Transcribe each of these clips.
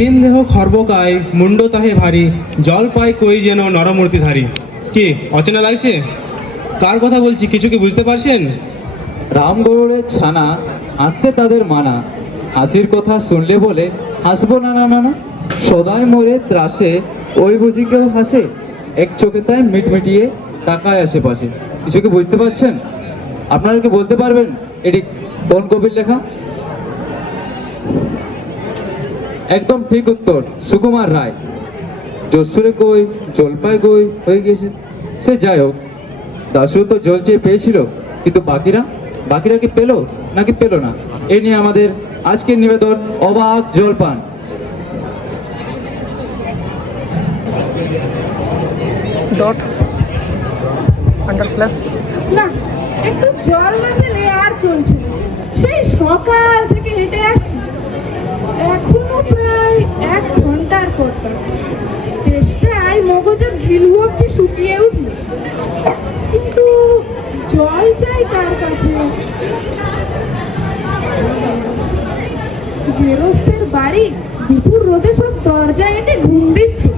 ক্ষীণ দেহ খর্বকায় মুন্ড তাহে ভারী, জল পায় কই যেন নরমূর্তি ধারী। কি, অচেনা লাগছে? কার কথা বলছি, কিছু কি বুঝতে পারছেন? রামগৌড়ের ছানা আসতে তাদের মানা। হাসির কথা শুনলে বলে, হাসবো না না না সদাই মোরে ত্রাসে, ওই বুঝি কেউ হাসে। এক চোখে তাই মিটমিটিয়ে তাকায় আশেপাশে। কিছু কি বুঝতে পারছেন? আপনারা কি বলতে পারবেন? এটি কোন কবির লেখা? একদম ঠিক উত্তর সুকুমার রায়। যশুরে কই জলপাই কই হয়ে গেছে সে যাই হোক দাসু তো জল চেয়ে পেয়েছিল কিন্তু বাকিরা? বাকিরা কি পেল নাকি পেল না? এ নিয়ে আমাদের আজকের নিবেদন অবাক জলপান। ডট আন্ডার স্ল্যাশ না একটু জল না পেলে আর চলছে সেই সকাল থেকে হেঁটে আসছি। এখনও প্রায় এক ঘণ্টার পথটা চেষ্টায় মগজের ঘিলু অব্দি শুকিয়ে উঠল। কিন্তু জল চাই কার কাছে? গেরস্তের বাড়ি দুপুর রোদে সব দরজা এনে ঘুম দিচ্ছে।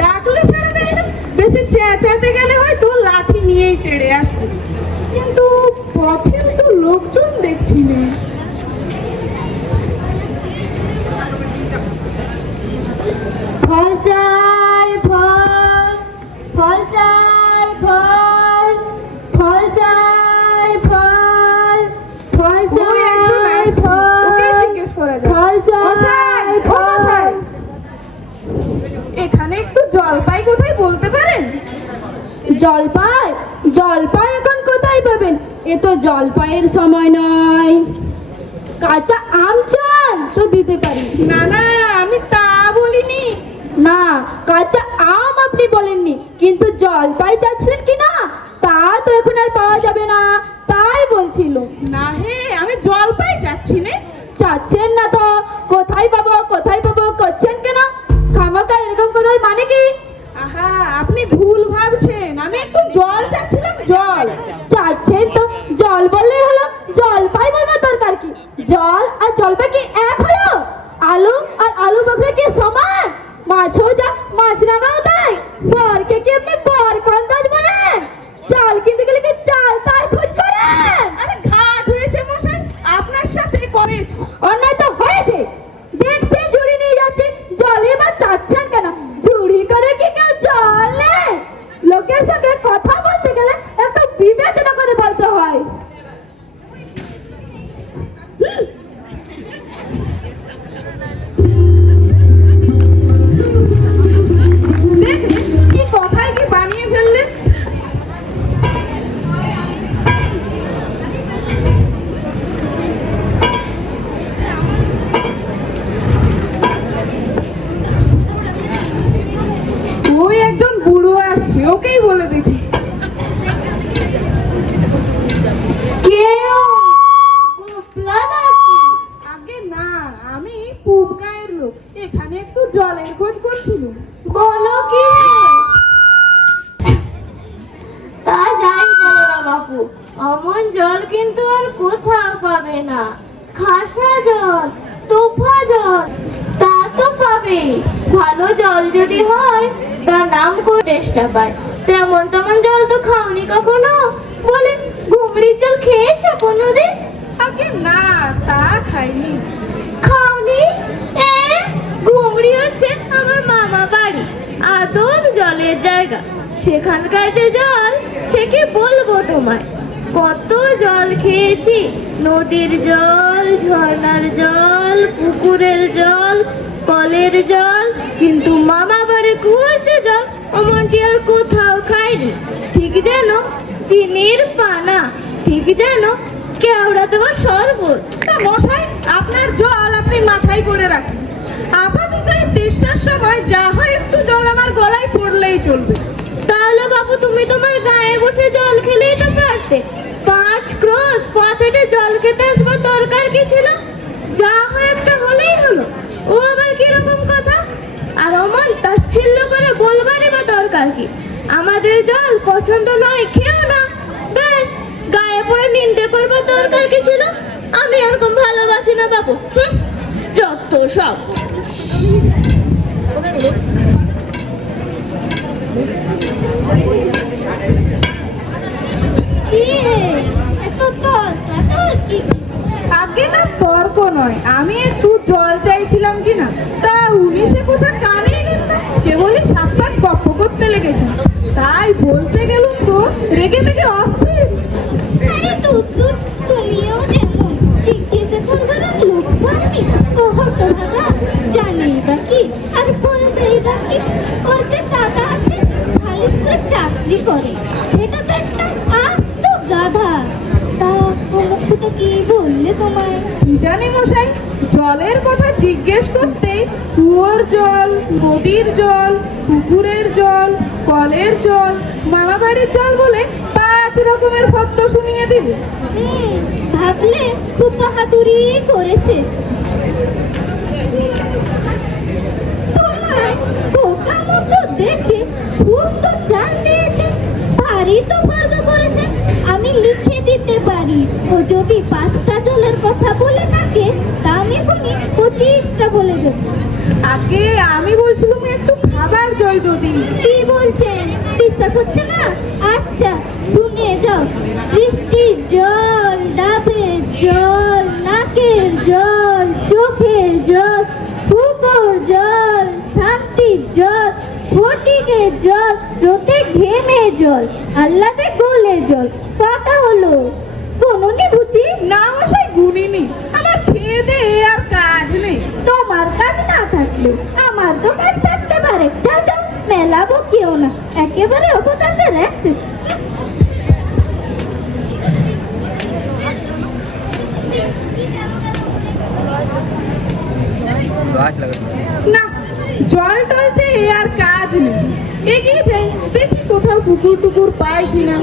ডাকলে সারা দেয় না বেশি চেঁচাতে গেলে হয়তো লাঠি নিয়েই তেড়ে আসবে জলপাই কোথায় বলতে পারেন? জলপাই জলপাই এখন কোথায় পাবেন? এ তো জলপাইয়ের সময় নয়। কাঁচা আম চান তো দিতে পারি। না না আমি তা বলিনি। না কাঁচা আম আপনি বলেননি কিন্তু জলপাই চাচ্ছিলেন কি না তা তো এখন আর পাওয়া যাবে না তাই বলছিল। না একজন বুড়ো আসছে ওকেই বলে দেখি বলে ঘুমড়ির জল খেয়েছো কোনোদিন? আগে না তা খাইনি। খাওনি? এ ঘুমড়ি হচ্ছে আমার মামা বাড়ি আদর জলের জায়গা। সেখানকার যে জল সে কি বলব তোমায়? কত জল খেয়েছি নদীর জল ঝর্ণার জল পুকুরের জল কলের জল কিন্তু মামা বাড়ির কুয়োর যে জল অমনটি আর কোথাও খাইনি। ঠিক যেন চিনির পানা। ঠিক যেন কেওড়া দেওয়া শরবত। তা মশাই আপনার জল আপনি মাথায় করে রাখুন। আপাতত এই তেষ্টার সময় যা হয় একটু জল আমার গলায় পড়লেই চলবে। তাহলে বাবু তুমি তোমার গায়ে বসে জল খেলেই তো পারতে। পাঁচ ক্রস হেঁটে জল খেতে আসবার দরকার কি ছিল? যা হয় একটা হলেই হলো। ও আবার কীরকম কথা? আর অমন তাচ্ছিল্য করে বলবারই বা দরকার কি? আমাদের জল পছন্দ নয় খেয়েও না। ব্যাস, গায়ে পড়ে নিন্দে করব দরকার কি ছিল? আমি এরকম ভালোবাসি না, বাবু। যত সব। আগে না তর্ক নয়, আমি একটু জল চাইছিলাম কিনা? তা উনি সে কোথায় তাই বলতে গেলুম তো রেগে মেগে অস্থির। আরে দুদ্দুর তুমিও যেমন জিজ্ঞেস করবার লোক পাননি ও হতভাগা জানেই বা কি আর বলবেই বা কি ওর যে দাদা আছে খালিস করে চাকরি করে সেটা তো একটা আস্ত গাধা। তা অবশ্যটা কি বললে তোমায়? কি জানি মশাই জলের কথা জিজ্ঞেস করতেই কুয়োর জল নদীর জল পুকুরের জল কলের জল মামা বাড়ির জল বলে পাঁচ রকমের ফত্ত শুনিয়ে দিলে। ভাবলে খুব বাহাদুরি করেছে। বোকা মতো দেখে খুব তো জান দিয়েছে ভারী তো ফর্দ করেছে। আমি লিখে দিতে পারি ও যদি পাঁচটা জলের কথা বলে থাকে তা আমি এখনই পঁচিশটা বলে দেবো। আগে আমি বলছিলাম একটু খাবার জল যদি কি বলছেন বিশ্বাস হচ্ছে না আচ্ছা শুনে যাও। বৃষ্টির জল ডাবের জল নাকের জল চোখের জল পুকুর জল শান্তির জল ফটিকের জল রোদে ঘেমে জল আল্লাতে গোলে জল। কটা হলো? কোননি বুঝি? না মশাই গুনিনি। আমার খেয়ে দে আর কাজ নেই। তোমার কাজ না থাকলে আমার তো কাজ মেলাবো কেউ না। একেবারে অবদানদের অ্যাক্সেস না, জল টল চেয়ে আর কাজ নেই। এগিয়ে যাই, দেখি কোথাও পুকুর টুকুর পাই কিনা।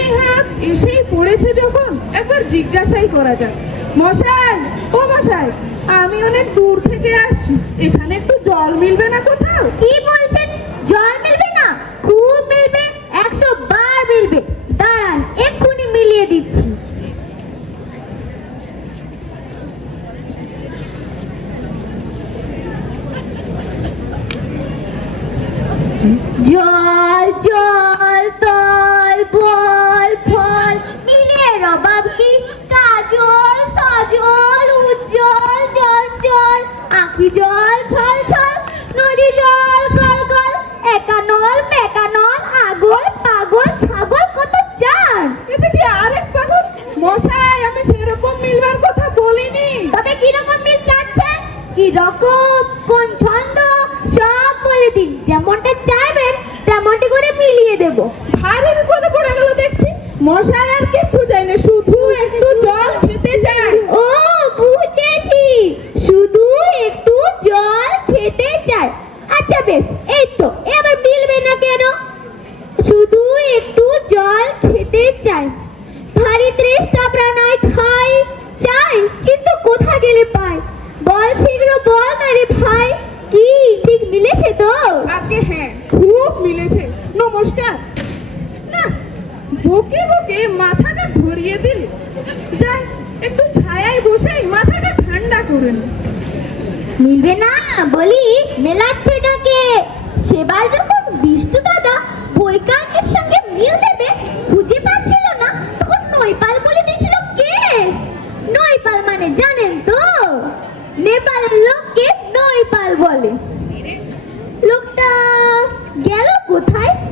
নেহাত এসেই পড়েছে যখন একবার জিজ্ঞাসাই করা যাক। মশাই, ও মশাই, আমি অনেক দূর থেকে আসছি। এখানে একটু জল মিলবে না কোথাও? কি বলছেন? জল মিলবে না? খুব মিলবে, একশো বার মিলবে। দাঁড়ান, এক্ষুনি মিলিয়ে দিচ্ছি জল জল তল বল ফল মিলের অভাব কি কাজল সজল উজ্জ্বল জল জল আখি জল ছল ছল নদী জল কল কল একানল মেকানল আগল পাগল ছাগল কত চান এটা কি আরেক পাগল মশাই আমি সেরকম মিলবার কথা বলিনি তবে কি রকম মিল চাচ্ছেন কি রকম কোন ছন্দ সব বলে দিন যেমনটা চাইবেন তেমনটি করে মিলিয়ে দেব ভারী বিপদে পড়ে গেল দেখছি মশাই আর কিচ্ছু চাই না শুধু একটু জল খেতে চাই ও বুঝেছি শুধু একটু জল খেতে চাই আচ্ছা বেশ এই তো এবার মিলবে না কেন শুধু একটু জল খেতে চাই ভারী তৃষ্ণা প্রাণায় খাই চাই কিন্তু কোথা গেলে পাই বল শীঘ্র বল না রে ভাই কি ঠিক মিলেছে তো আগে হ্যাঁ খুব মিলেছে নমস্কার না বকে বকে মাথাটা ধরিয়ে দিলে যাই একটু ছায়ায় বসেই মাথাটা ঠান্ডা করে নি মিলবে না বলি, মেলাচ্ছে ডাকে। সেবার যখন বিষ্ণু দাদা বৈকাকের সঙ্গে মিল দেবে, খুঁজে পাচ্ছিল না, তখন নৈপাল বলে দিয়েছিল, কে? নৈপাল মানে জানেন তো? নেপালের লোককে নৈপাল বলে। লোকটা গেল কোথায়?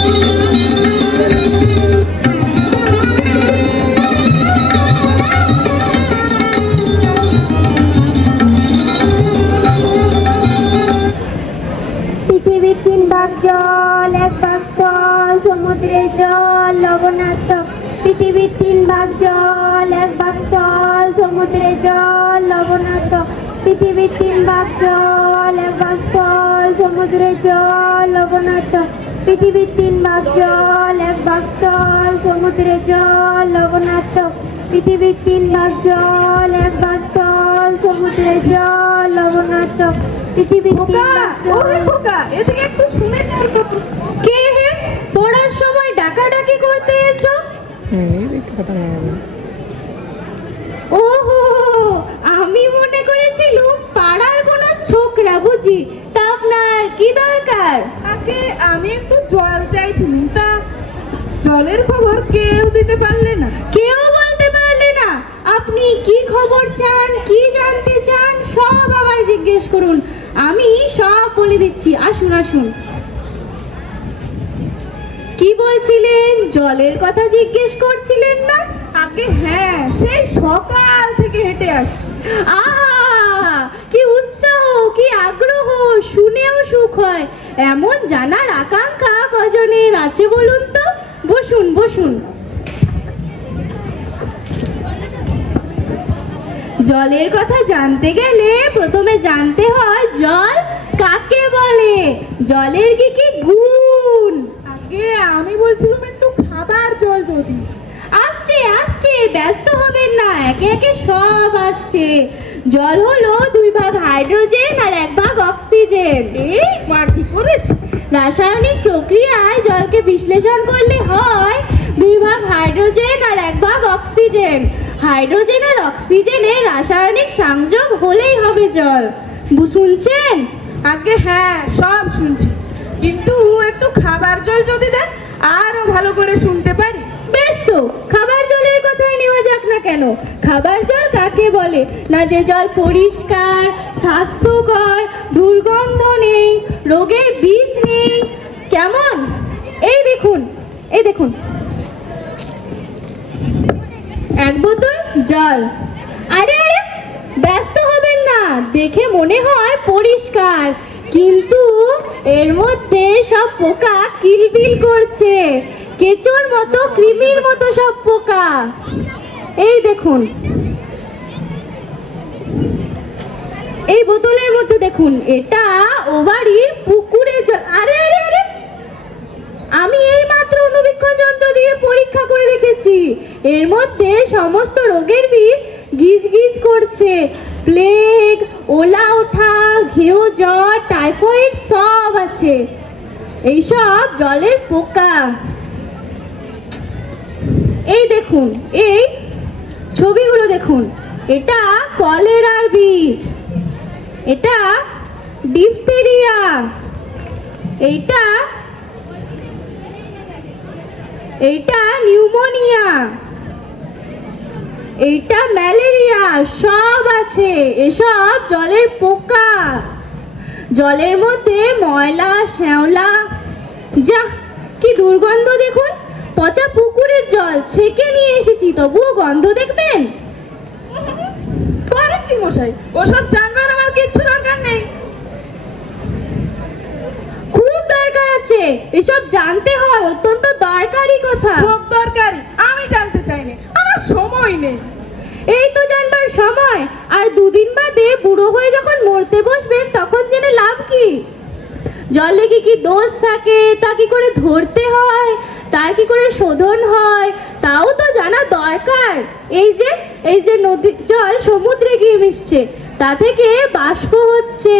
স্থল সমুদ্রের জল লবণাক্ত পৃথিবীর তিন ভাগ জল এক ভাগ স্থল সমুদ্রের জল লবণাক্ত পৃথিবীর খোকা এদিকে একটু শুনে যাও কে হে? পড়ার সময় ডাকাডাকি করতে এসো। ওহো আমি মনে করেছিলুম পাড়ার কোনো ছোকরা বুঝি তা আপনার কি দরকার? আগে আমি একটু জল চাইছিলাম তা জলের খবর কেউ দিতে পারলে না। কেউ বলতে পারলে না। আপনি কি খবর চান কি জানতে চান সব আমায় জিজ্ঞেস করুন। আমি সব বলে দিচ্ছি। আসুন আসুন। কি বলছিলেন? জলের কথা জিজ্ঞেস করছিলেন না? আগে হ্যাঁ সেই সকাল থেকে হেঁটে আসছি। আহা! কি উৎসাহ কি আগ্রহ শুনেও সুখ হয়। এমন জানার আকাঙ্ক্ষা কজনের আছে বলুন তো? বসুন বসুন। জলের কথা জানতে গেলে প্রথমে জানতে হয় জল কাকে বলে? জলের কি কি গুণ? আগে আমি বলছিলাম একটু খাবার জল যদি। আসছে আসছে ব্যস্ত হবেন না একে একে সব আসছে। জল হলো দুই ভাগ হাইড্রোজেন আর এক ভাগ অক্সিজেন। এই মাটি করেছে? রাসায়নিক প্রক্রিয়ায় জলকে বিশ্লেষণ করলে হয় দুই ভাগ হাইড্রোজেন আর এক ভাগ অক্সিজেন। হাইড্রোজেন আর অক্সিজেনের রাসায়নিক সংযোগ হলেই হবে জল। শুনছেন? আগে হ্যাঁ সব শুনছি। কিন্তু একটু খাবার জল যদি দেন আরও ভালো করে শুনতে পারি। বেশ তো খাবার জলের কথাই নেওয়া যাক না কেন? খাবার জল কাকে বলে? না যে জল পরিষ্কার, স্বাস্থ্যকর, দুর্গন্ধ নেই, রোগের বীজ নেই। কেমন? এই দেখুন এই দেখুন। এক বোতল জল। আরে আরে, ব্যস্ত হবেন না। দেখে মনে হয় পরিষ্কার। কিন্তু এর মধ্যে সব পোকা কিলবিল করছে। কেঁচোর মতো, কৃমির মতো সব পোকা। এই দেখুন। এই বোতলের মধ্যে দেখুন, এটা ও বাড়ির পুকুরের জল আরে আরে আরে! আমি এই মাত্র অনুবীক্ষণ যন্ত্র দিয়ে পরীক্ষা করে দেখেছি। এর মধ্যে সমস্ত রোগের বীজ গিজ গিজ করছে। প্লেগ, ওলা ওঠা, ঘেউ জ্বর, টাইফয়েড সব আছে। এইসব জলের পোকা। এই দেখুন, এই ছবিগুলো দেখুন। এটা কলেরার বীজ। এটা ডিপথেরিয়া এইটা এইটা নিউমোনিয়া। এইটা ম্যালেরিয়া। সব আছে। এসব জলের পোকা। জলের মধ্যে ময়লা, শ্যাওলা। যা, কি দুর্গন্ধ দেখুন। পচা পুকুরের জল ছেঁকে নিয়ে এসেছি তবুও গন্ধ দেখবেন? করেন কি মশাই ওসব জানবার আমার কিচ্ছু দরকার নেই। খুব দরকার আছে এসব জানতে হয় অত্যন্ত দরকারি কথা। খুব দরকারি আমি জানতে চাইনি আমার সময় নেই। এই তো জানবার সময় আর দুদিন বাদে বুড়ো হয়ে যখন মরতে বসবেন তখন জেনে লাভ কি? জলে কি কি দোষ থাকে তা কি করে ধরতে হয়? তার কি করে শোধন হয়? তাও তো জানা দরকার। এই যে এই যে নদী, জল সমুদ্রে গিয়ে মিশছে, তা থেকে বাষ্প হচ্ছে,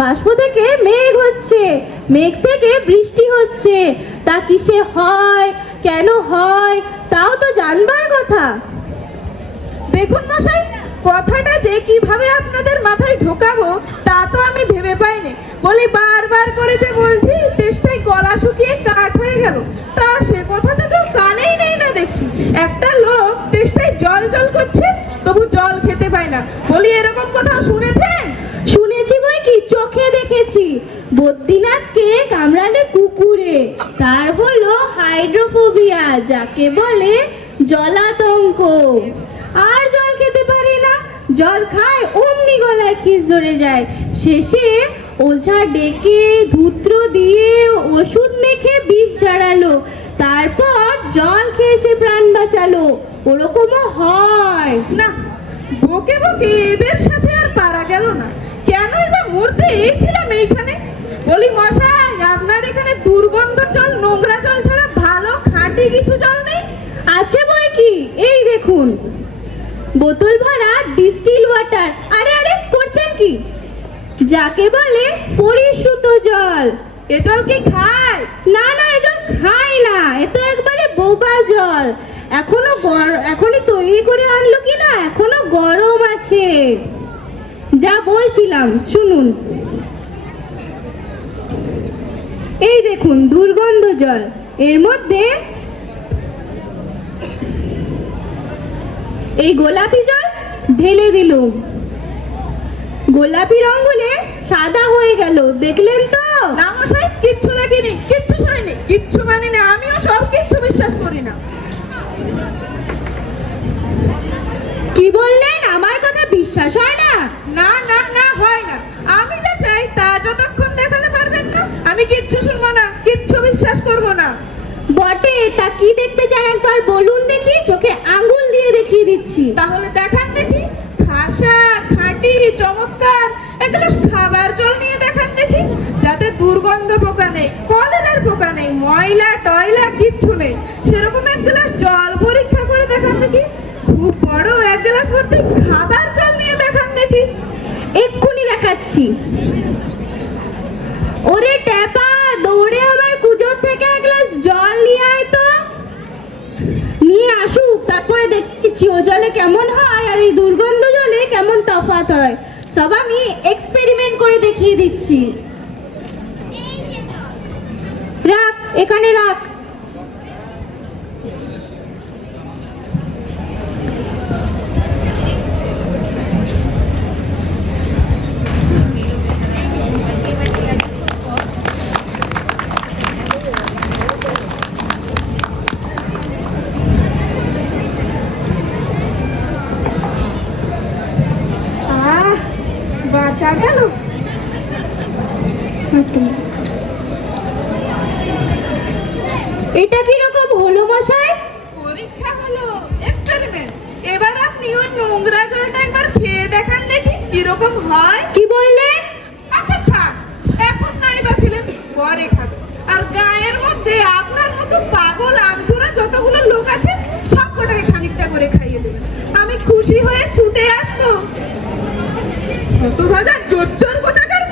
বাষ্প থেকে মেঘ হচ্ছে, মেঘ থেকে বৃষ্টি হচ্ছে। তা কিসে হয়? কেন হয়? তাও তো জানবার কথা। দেখুন মশাই, কথাটা যে কীভাবে আপনাদের মাথায় ঢোকাবো তা তো আমি ভেবে পাইনি। বলি বারবার করে যে বলছি তেষ্টায় গলা শুকিয়ে কাঠ হয়ে গেল। তা সে কথা তো কেউ কানেই নেই না দেখছি। একটা লোক তেষ্টায় জল জল করছে, তবু জল খেতে পায় না। বলি এরকম কোথাও শুনেছেন? শুনেছি বই কি? চোখে দেখেছি। বদ্রীনাথকে কামড়ালে কুকুরে? তার হলো হাইড্রোফোবিয়া, যাকে বলে জলাতঙ্ক। আর জল খেতে পারে না। জল খায় অমনি গলায় খিস ধরে যায়। শেষে ওঝা ডেকে ধূত্র দিয়ে ওষুধ মেখে বিষ ছাড়ালো তারপর জল খেয়ে সে প্রাণ বাঁচালো। ওরকমও হয়। না বকে বকে এদের সাথে আর পারা গেল না। কেনই বা মরতে এইছিলাম এইখানে? বলি মশাই আপনার এখানে দুর্গন্ধ জল নোংরা জল ছাড়া ভালো খাঁটি কিছু জল নেই? আছে বই কি? এই দেখুন। বোতল ভরা ডিস্টিল ওয়াটার। আরে আরে, করছেন কি? যাকে বলে পরিশ্রুত জল। এ জল কি খায়? না না এ জল খাই না। এ তো একবারে বোবা জল। এখনও এখনই তৈরি করে আনলো কি না? এখনও গরম আছে। যা বলছিলাম, শুনুন। এই দেখুন, দুর্গন্ধ জল। এর মধ্যে এই গোলাপি জল ঢেলে দিলুম। গোলাপি রং হলে সাদা হয়ে গেল দেখলেন তো? না মশাই কিচ্ছু দেখিনি কিচ্ছু শুনিনি কিচ্ছু মানি না আমিও সব কিচ্ছু বিশ্বাস করি না। কি বললেন? আমার কথা বিশ্বাস হয় না? না না না হয় না। আমি যা চাই তা যতক্ষণ দেখাতে পারবেন না আমি কিচ্ছু শুনব না কিচ্ছু বিশ্বাস করব না। বটে তা কি দেখতে চান একবার বলুন দেখি চোখে আঙ্গুল দিয়ে দেখিয়ে দিচ্ছি। তাহলে দেখান দেখি। খাসা, খাঁটি, চমৎকার। এক গ্লাস খাবার জল নিয়ে দেখান দেখি। যাতে দুর্গন্ধ পোকা নেই, কলেরার পোকা নেই, ময়লা টয়লা কিচ্ছু নেই। সেরকম এক গ্লাস জল পরীক্ষা করে দেখান দেখি। খুব বড় এক গ্লাস ভর্তি খাবার জল নিয়ে দেখান দেখি। এক্ষুনি দেখাচ্ছি। ওরে ট্যাপা, দৌড়ে আমার কুজোর থেকে এক গ্লাস জল নিয়ে আয় তো। নিয়ে আসুক, তারপরে দেখছি ও জলে কেমন হয় আর এই দুর্গন্ধ জলে কেমন তফাৎ হয়। সব আমি এক্সপেরিমেন্ট করে দেখিয়ে দিচ্ছি। রাখ, এখানে রাখ। আর গায়ের মধ্যে আপনার মতো পাগল আমগুলো যতগুলো লোক আছে, সব কটাকে খানিকটা করে খাইয়ে দেবেন আমি খুশি হয়ে ছুটে আসব। কত ভাজা জোর জোর কোথাকার.